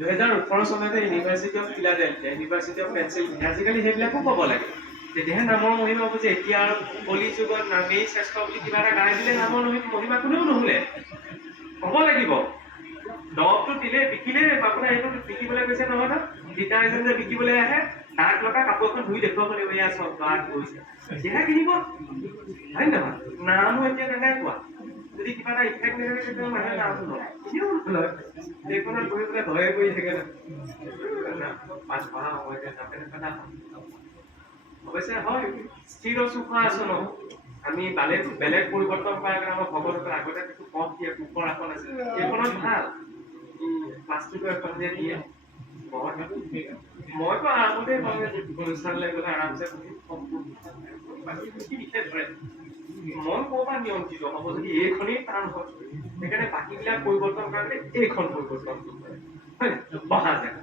2018 চনতে university of Philadelphia, university of Pennsylvania, আজিকালি সেইবিলাকো ক'ব লাগে। তেতিয়াহে নামৰ মহিমা হ'ব যে এতিয়া আৰু কলি যুগত নামেই শ্ৰেষ্ঠ বুলি কিবা এটা গাই দিলে নামৰ মহিমা কোনেও নুশুনে। ক'ব লাগিব। দৰৱটো দিলে বিকিলে আপোনাৰ এইটো বিকিবলৈ গৈছে নহয় ন, গীতা এজন যে বিকিবলৈ আহে দাগ লগা কাপোৰ এখন ধুই দেখুৱাব লাগিব, এয়া চব দাগ গৈছে, তেতিয়াহে কিনিব, হয় নহয়? নামো এতিয়া তেনেকুৱা, যদি কিবা এটা ইফেক্ট নিদিয়ে তেতিয়া মানুহে নামটো লয়, কিনিও নলয়। এইখনত বহি পেলাই ভয়ে কৰি থাকে না, পাঁচ পঢ়া সময়তে তেনেকুৱা অৱশ্যে হয় স্থিৰ সুখ আসন আমি বেলেগ পৰিৱৰ্তন কৰাৰ কাৰণে আমাৰ ভগৱতৰ আগতে কিছু পথ দিয়ে, কুকৰ আসন আছে, এইখনত ভাল প্লাষ্টিকৰ এখন যে দিয়ে, মইতো আৰামতে অনুষ্ঠানলৈ গ'লে আৰামছে মন ক'ৰ পৰা নিয়ন্ত্ৰিত হ'ব যদি এইখনেই টান হয়। সেইকাৰণে বাকীবিলাক পৰিৱৰ্তন কৰালে এইখন পৰিৱৰ্তন হয় বহা জেগা।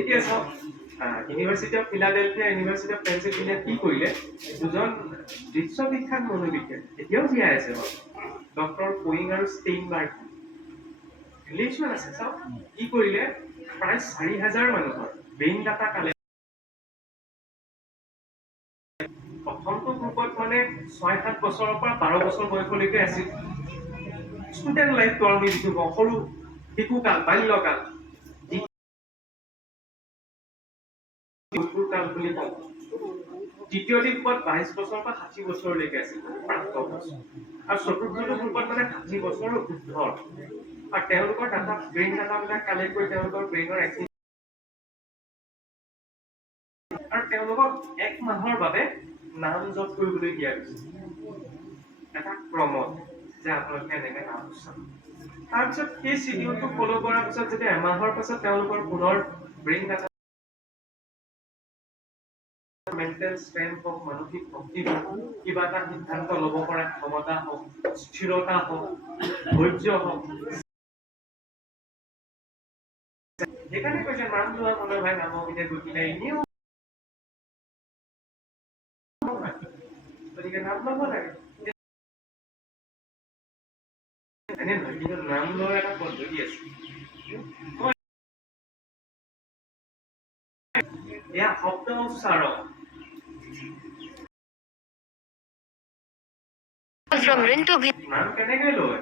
এতিয়া চাওক university of Philadelphia, university of Pennsylvania কি কৰিলে, দুজন বিশ্ববিখ্যাত মনোবিজ্ঞানী এতিয়াও জীয়াই আছে বাৰু, ডক্টৰ কুইং আৰু ষ্টেইনবাৰ্গ ৰিলেশ্যন আছে। চাওক কি কৰিলে, প্ৰায় 4000 মানুহৰ ব্ৰেইন ডাটা কালেক্ট, প্ৰথমটো গ্ৰুপত মানে 6-7 বছৰৰ পৰা 12 বছৰ বয়সলৈকে আছিল ষ্টুডেণ্ট লাইফটো, আমি যিটো সৰু শিশুকাল বাল্যকাল কাল বুলি কওঁ। তৃতীয় গ্ৰুপত 22 বছৰৰ পৰা 60 বছৰলৈকে আছিল প্ৰাপ্তবয়স্ক, আৰু চতুৰ্থটো গ্ৰুপত মানে 60 বছৰৰ ঊৰ্ধ্বৰ, আৰু তেওঁলোকৰ ডাটা ব্ৰেইন ডাটাবিলাক কালেক্ট কৰি তেওঁলোকৰ ব্ৰেইনৰ আৰু তেওঁলোকক 1 মাহৰ বাবে নাম জপ কৰিবলৈ দিয়া গৈছে এটা ক্ৰমত, যে আপোনালোকে এনেকে নাম উচ্চাৰণ। তাৰপিছত সেই চিডিউলটো ফ'ল' কৰাৰ পিছত যেতিয়া এমাহৰ পাছত তেওঁলোকৰ পুনৰ ব্ৰেইন ডাটা, মেণ্টেল ষ্ট্ৰেংথ হওক, মানসিক শক্তি হওক, কিবা এটা সিদ্ধান্ত ল'ব পৰা ক্ষমতা হওক, স্থিৰতা হওক, ধৈৰ্য হওক, সেইকাৰণে কৈছে নাম লোৱা মনে ভাই নামৰ বিধে গৈ কিনে এনেও, গতিকে নাম ল'ব লাগে। এনে নহয়, কিন্তু নাম লোৱাৰ এটা পদ্ধতি আছে, এয়া শব্দ উচ্চাৰণ। নাম কেনেকে লয়